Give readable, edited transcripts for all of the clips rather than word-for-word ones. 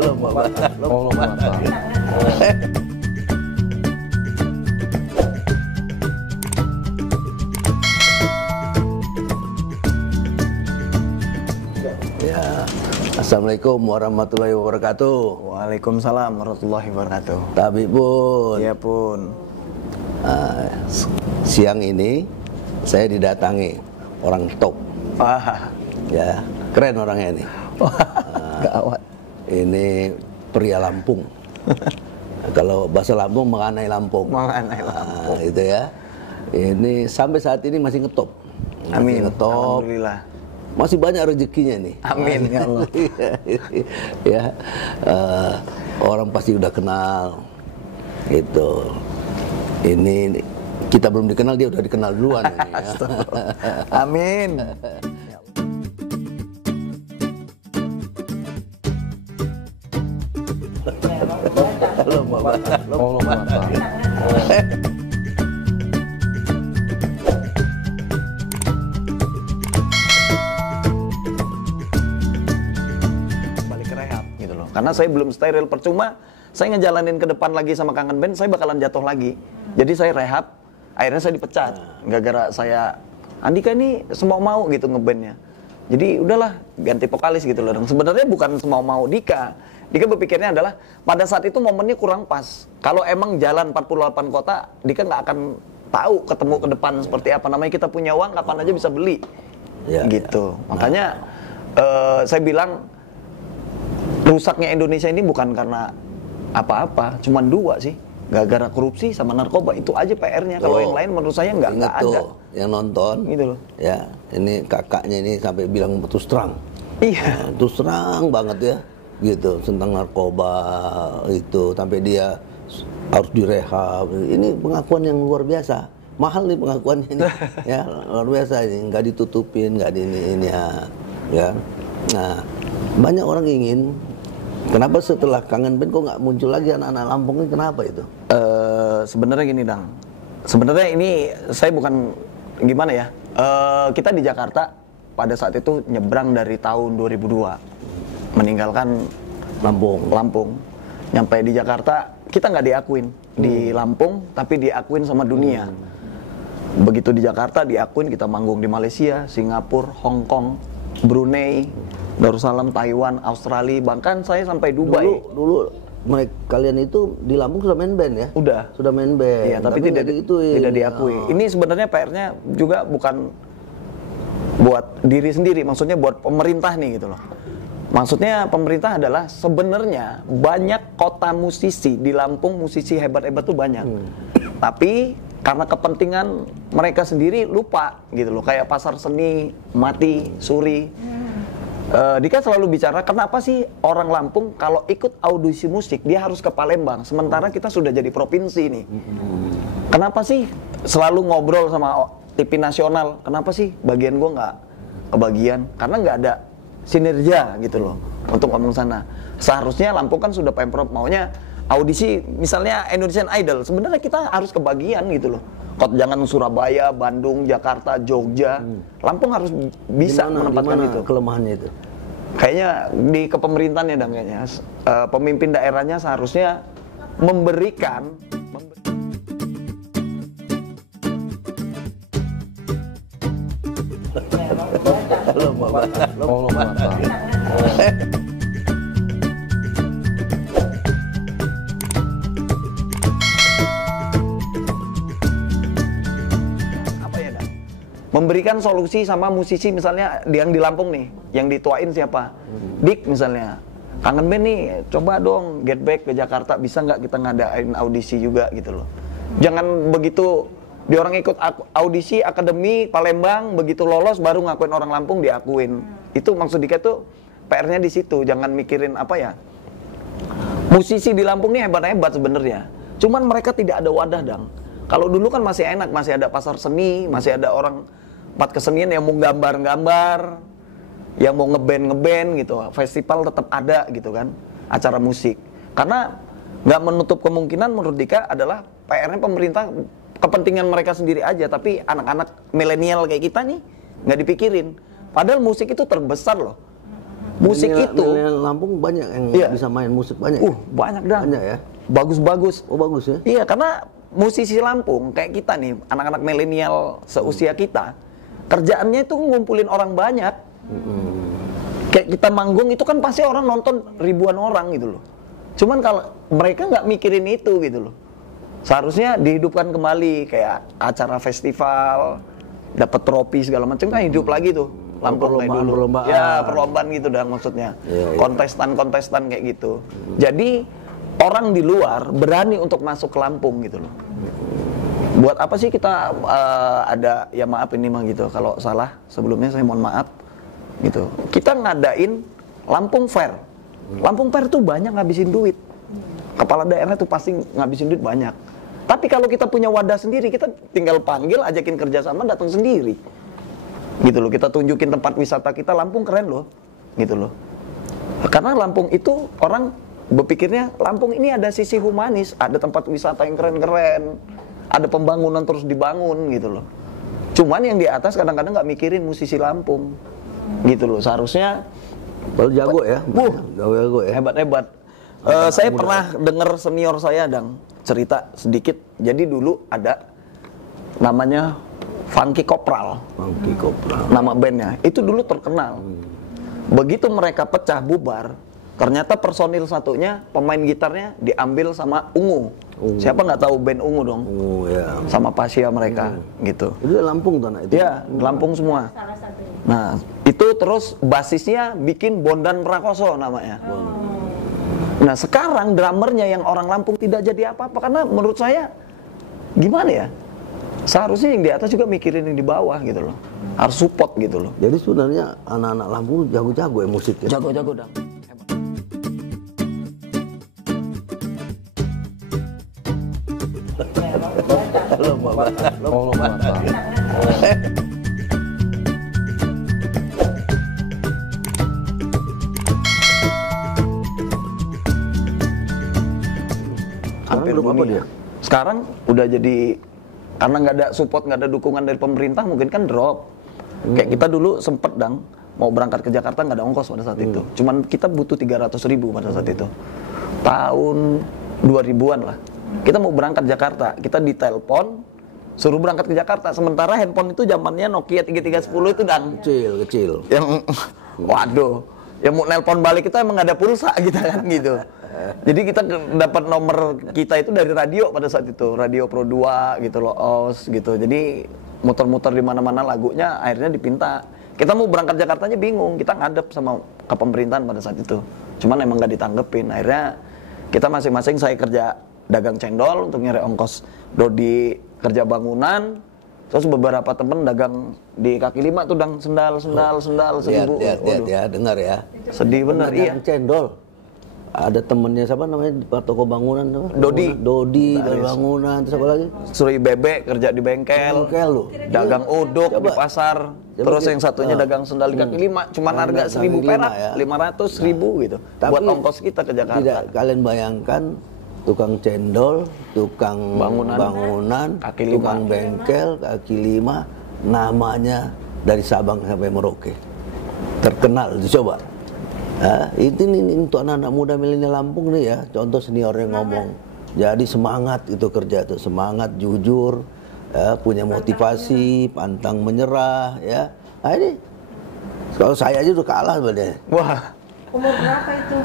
Ya, Assalamualaikum warahmatullahi wabarakatuh. Waalaikumsalam warahmatullahi wabarakatuh. Tapi pun, Iya pun. siang ini saya didatangi orang top. Wah, Ya, keren orangnya ini. gawat. Ini pria Lampung. Kalau bahasa Lampung mengenai Lampung. Mengenai Lampung. Itu ya. Ini sampai saat ini masih ngetop. Amin. Ngetop. Alhamdulillah. Masih banyak rezekinya nih. Amin ya Allah. Ya, orang pasti udah kenal. Gitu. Ini kita belum dikenal, dia udah dikenal duluan. Ini, ya. Amin. Balik ke rehab gitu loh. Karena saya belum steril, percuma saya ngejalanin ke depan lagi sama Kangen Band, saya bakalan jatuh lagi. Jadi saya rehab, akhirnya saya dipecat. Gara-gara saya, Andika ini semau mau gitu ngebandnya. Jadi udahlah ganti vokalis gitu loh. Dan sebenarnya bukan semau mau Dika. Dika berpikirnya adalah pada saat itu momennya kurang pas. Kalau emang jalan 48 kota, Dika nggak akan tahu ketemu ke depan seperti apa. Namanya kita punya uang, kapan aja bisa beli. Ya, Gitu. ya. Makanya saya bilang rusaknya Indonesia ini bukan karena apa-apa, cuman dua sih. Gara-gara korupsi sama narkoba, itu aja PR-nya. Kalau yang lain menurut saya nggak Ingat ada. tuh, yang nonton, Gitu loh. ya, ini kakaknya ini sampai bilang terus terang. Iya. Terus terang banget ya, gitu, tentang narkoba itu, sampai dia harus direhab. Ini pengakuan yang luar biasa, mahal nih pengakuannya ini, ya, luar biasa ini, nggak ditutupin, nggak di ini ya. Nah, banyak orang ingin, kenapa setelah Kangen Band kok nggak muncul lagi anak-anak Lampung ini, kenapa itu? Sebenarnya gini, Dang. Sebenarnya ini saya bukan gimana ya. Kita di Jakarta pada saat itu nyebrang dari tahun 2002, meninggalkan Lampung. Nyampe di Jakarta kita nggak diakuin di Lampung, tapi diakuin sama dunia. Begitu di Jakarta diakuin, kita manggung di Malaysia, Singapura, Hong Kong, Brunei, Darussalam, Taiwan, Australia, bahkan saya sampai Dubai. Dulu kalian itu di Lampung sudah main band ya? Udah main band. Iya, tapi tidak diakui. Ini sebenarnya PR-nya juga bukan buat diri sendiri, maksudnya buat pemerintah nih gitu loh. Maksudnya pemerintah adalah sebenarnya banyak kota musisi di Lampung, musisi hebat-hebat tuh banyak. Tapi karena kepentingan mereka sendiri lupa gitu loh, kayak pasar seni, Mati, Suri. Dika selalu bicara, kenapa sih orang Lampung kalau ikut audisi musik dia harus ke Palembang, sementara kita sudah jadi provinsi nih. Kenapa sih selalu ngobrol sama TV nasional, kenapa sih bagian gua nggak kebagian? Karena nggak ada sinergia gitu loh untuk ngomong sana. Seharusnya Lampung kan sudah Pemprov maunya audisi misalnya Indonesian Idol, sebenarnya kita harus kebagian gitu loh. Kok jangan Surabaya, Bandung, Jakarta, Jogja. Lampung harus bisa menempatkan itu. Kelemahannya itu? Kayaknya di kepemerintahan ya, Dang, kayaknya. Pemimpin daerahnya seharusnya memberikan memberikan solusi sama musisi misalnya yang di Lampung nih, yang dituain siapa? Dik misalnya, Kangen Band nih, coba dong get back ke Jakarta, bisa nggak kita ngadain audisi juga gitu loh. Jangan begitu di orang ikut audisi akademi Palembang, begitu lolos baru ngakuin orang Lampung diakuin. Itu maksud Dika tuh PR-nya di situ, jangan mikirin apa ya. Musisi di Lampung nih hebat-hebat sebenarnya, cuman mereka tidak ada wadah, Dang. Kalau dulu kan masih enak, masih ada pasar seni, masih ada orang tempat kesenian yang mau gambar-gambar, yang mau ngeband gitu. Festival tetap ada gitu kan, acara musik. Karena nggak menutup kemungkinan menurut Dika adalah PR-nya pemerintah, kepentingan mereka sendiri aja, tapi anak-anak milenial kayak kita nih nggak dipikirin. Padahal musik itu terbesar loh. Musik itu milenial Lampung banyak yang bisa main musik banyak. Banyak dah. Banyak ya. Bagus-bagus. Oh bagus ya. Iya, karena musisi Lampung kayak kita nih, anak-anak milenial seusia kita, kerjaannya itu ngumpulin orang banyak. Kayak kita manggung itu kan pasti orang nonton ribuan orang gitu loh. Cuman kalau mereka nggak mikirin itu gitu loh. Seharusnya dihidupkan kembali kayak acara festival, dapat trofi segala macam kan hidup lagi tuh. Lampung kayak dulu. Ya, perlombaan gitu dah maksudnya. Kontestan-kontestan kayak gitu. Jadi orang di luar berani untuk masuk ke Lampung gitu loh. Buat apa sih kita ada, ya maaf ini mah gitu, kalau salah sebelumnya saya mohon maaf gitu. Kita ngadain Lampung Fair. Lampung Fair tuh banyak ngabisin duit. Kepala daerah tuh pasti ngabisin duit banyak. Tapi kalau kita punya wadah sendiri, kita tinggal panggil, ajakin kerjasama, datang sendiri. Gitu loh, kita tunjukin tempat wisata kita, Lampung keren loh. Gitu loh. Karena Lampung itu orang berpikirnya, Lampung ini ada sisi humanis, ada tempat wisata yang keren-keren, ada pembangunan terus dibangun gitu loh. Cuman yang di atas kadang-kadang nggak mikirin musisi Lampung. Gitu loh, seharusnya Kalau jago ya, jago ya. Hebat-hebat. Saya pernah dengar senior saya cerita sedikit. Jadi dulu ada namanya Funky Kopral. Funky Kopral. Nama bandnya. Itu dulu terkenal. Begitu mereka pecah bubar, ternyata personil satunya, pemain gitarnya diambil sama Ungu. Siapa nggak tahu band Ungu dong? Ungu ya. Sama Pasya mereka gitu. Itu Lampung tanah itu. Iya, Lampung semua. Salah satunya. Nah, itu terus basisnya bikin Bondan Prakoso namanya. Nah, sekarang drummernya yang orang Lampung tidak jadi apa-apa karena menurut saya gimana ya? Seharusnya yang di atas juga mikirin yang di bawah gitu loh. Harus support gitu loh. Jadi sebenarnya anak-anak Lampung jago-jago ya musiknya. Jago-jago dong. Hampir belum apa dunia. dia? Sekarang udah jadi, karena nggak ada support, nggak ada dukungan dari pemerintah, mungkin kan drop. Kayak kita dulu sempet mau berangkat ke Jakarta nggak ada ongkos pada saat itu. Cuman kita butuh 300.000 pada saat itu. Tahun 2000-an lah. Kita mau berangkat Jakarta, kita ditelepon, suruh berangkat ke Jakarta. Sementara handphone itu zamannya Nokia 3310 itu Kecil. yang waduh, yang mau nelpon balik kita emang nggak ada pulsa gitu kan gitu. Jadi kita dapat nomor kita itu dari radio pada saat itu, radio Pro 2 gitu loh, OS gitu. Jadi muter-muter di mana-mana lagunya, akhirnya dipinta. Kita mau berangkat Jakartanya bingung, kita ngadep sama ke pemerintahan pada saat itu. Cuman emang nggak ditanggepin. Akhirnya kita masing-masing, saya kerja dagang cendol untuk nyari ongkos, Dodi kerja bangunan, terus beberapa temen dagang di kaki lima tuh sendal 1.000. Lihat ya, dengar ya. Sedih bener, iya. Dagang cendol. Ada temennya siapa namanya di toko bangunan apa? Dodi dari bangunan, terus apa lagi? Suri Bebek kerja di bengkel Lu. dagang uduk di pasar. Terus yang satunya dagang sendal di kaki lima, cuman harga 1.000 perak, ya. 500.000 gitu. Tapi buat ongkos kita ke Jakarta. Tidak kalian bayangkan tukang cendol, tukang bangunan, kaki tukang bengkel, kaki lima, namanya dari Sabang sampai Merauke. Terkenal, coba. Ini untuk anak-anak muda milenial Lampung nih ya, contoh senior yang ngomong. Jadi semangat itu kerja tuh, semangat, jujur, ya, punya motivasi, pantang menyerah, ya. Nah ini, kalau saya aja udah kalah sebenarnya. Wah, Umur berapa itu?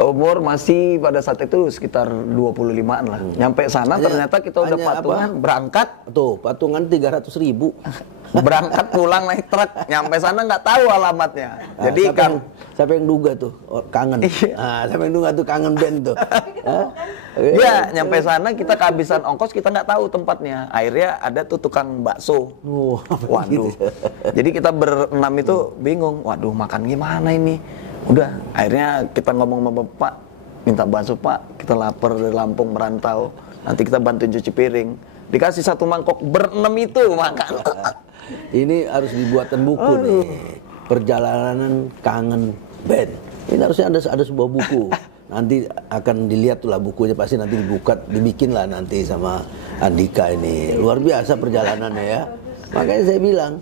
umur masih pada saat itu sekitar 25-an lah. Nyampe sana ternyata kita udah patungan berangkat. Tuh, patungan 300.000. Berangkat pulang naik truk, nyampe sana nggak tahu alamatnya. Jadi siapa yang duga tuh kangen? Siapa yang duga tuh kangen band tuh? Iya, nyampe sana kita kehabisan ongkos, kita nggak tahu tempatnya. Akhirnya ada tuh tukang bakso. Waduh. Jadi kita berenam itu bingung. Waduh, makan gimana ini? Udah, akhirnya kita ngomong sama bapak, minta bakso pak, kita lapar dari Lampung merantau. Nanti kita bantuin cuci piring. Dikasih 1 mangkok berenam itu makan. Ini harus dibuatkan buku nih. Perjalanan kangen band. Ini harusnya ada sebuah buku. Nanti akan dilihat lah bukunya, pasti nanti dibikin lah nanti sama Andika ini. Luar biasa perjalanannya ya. Makanya saya bilang,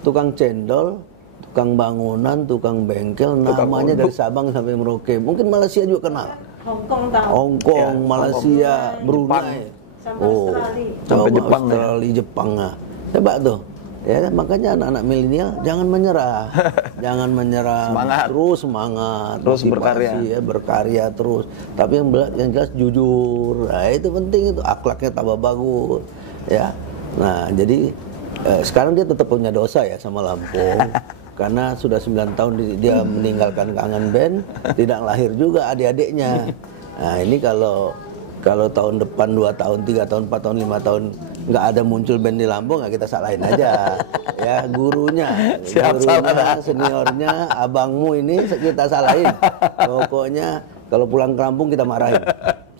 tukang cendol, tukang bangunan, tukang bengkel, namanya dari Sabang sampai Merauke. Mungkin Malaysia juga kenal. Hongkong tahu. Hongkong, Malaysia, Brunei, Sampai Australia. Sampai coba Jepang, ya. Australia, Jepang. Nah, coba tuh. Ya, makanya anak-anak milenial jangan menyerah. Jangan menyerah. Semangat. Terus semangat. Terus motivasi, berkarya. Ya, berkarya terus. Tapi yang jelas jujur. Nah, itu penting itu. Akhlaknya tambah bagus. Ya. Nah, jadi sekarang dia tetap punya dosa ya sama Lampung. Karena sudah 9 tahun dia meninggalkan Kangen Band, tidak lahir juga adik-adiknya. Nah, ini kalau tahun depan 2 tahun, 3 tahun, 4 tahun, 5 tahun nggak ada muncul band di Lampung, nggak kita salahin aja. Ya, gurunya, seniornya, abangmu ini kita salahin. Pokoknya kalau pulang ke Lampung kita marahin.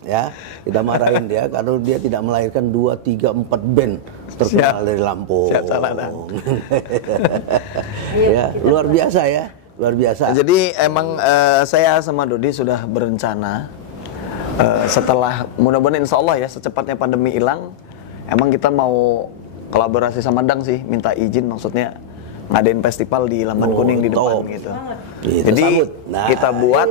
Ya, kita marahin dia karena dia tidak melahirkan 2, 3, 4 band terkenal dari Lampung. Siap salah. Ya, luar biasa ya, luar biasa. Jadi emang saya sama Dodi sudah berencana setelah mudah-mudahan insya Allah ya secepatnya pandemi hilang, emang kita mau kolaborasi sama Dang sih, minta izin maksudnya ngadain festival di Lamban Kuning di depan gitu. Jadi kita buat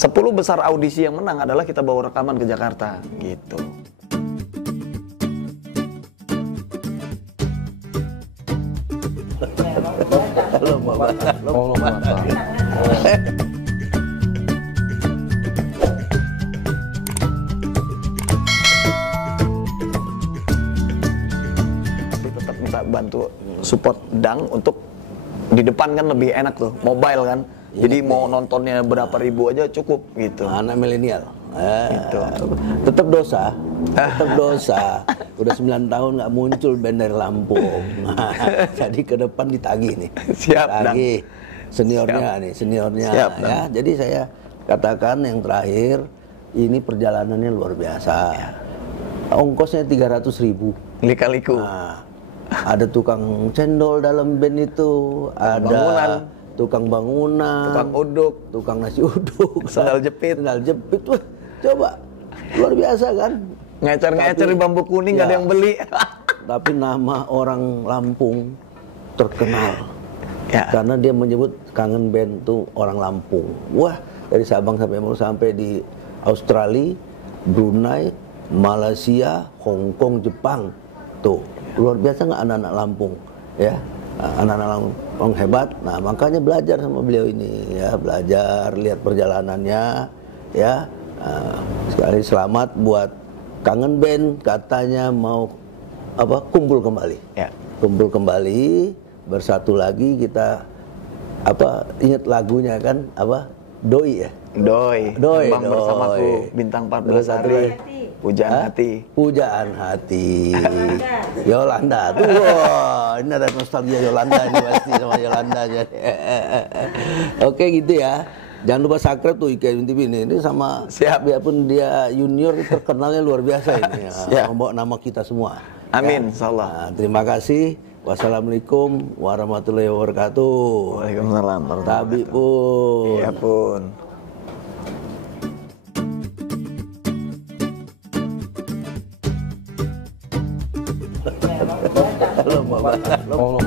10 besar audisi yang menang adalah kita bawa rekaman ke Jakarta gitu. Tetap minta bantu support Dang untuk di depan kan lebih enak tuh, mobile kan. Jadi mau nontonnya berapa ribu aja cukup gitu. Anak milenial. Gitu. Tetap dosa. Udah 9 tahun nggak muncul band dari Lampung. Jadi ke depan ditagih nih. Siap, Tagih. Seniornya nih, seniornya. Siap, ya. Jadi saya katakan yang terakhir, ini perjalanannya luar biasa. Ongkosnya 300.000. Lika-liku. Nah, ada tukang cendol dalam band itu, ada Bangunan. tukang bangunan, Tukang uduk, tukang nasi uduk, sandal jepit. Wah, coba luar biasa kan? Ngecer-ngecer di bambu kuning nggak ada yang beli. Tapi nama orang Lampung terkenal. Ya. Karena dia menyebut Kangen Band itu orang Lampung. Wah, dari Sabang sampai Merauke sampai di Australia, Brunei, Malaysia, Hongkong, Jepang. Tuh, luar biasa nggak anak-anak Lampung, ya. Anak-anak Lampung hebat. Nah, makanya belajar sama beliau ini, ya, belajar, lihat perjalanannya, ya. Sekali selamat buat Kangen Band, katanya mau kumpul kembali. Ya. Kumpul kembali, bersatu lagi kita ingat lagunya kan Doi ya? Doi. Terbang bersamaku bintang 14 hari. Pujaan hati. Pujaan hati. Yolanda. Tuh, wah, ini ada nostalgia Yolanda ini pasti sama Yolanda. Oke gitu ya. Jangan lupa subscribe tuh IKN TV ini sama. Siap. Biarpun dia junior terkenalnya luar biasa ini. Siap. Membawa nama kita semua. Amin, Ya. insyaallah. Nah, terima kasih. Wassalamualaikum warahmatullahi wabarakatuh. Waalaikumsalam. Tabi pun. Iya pun. Lo mau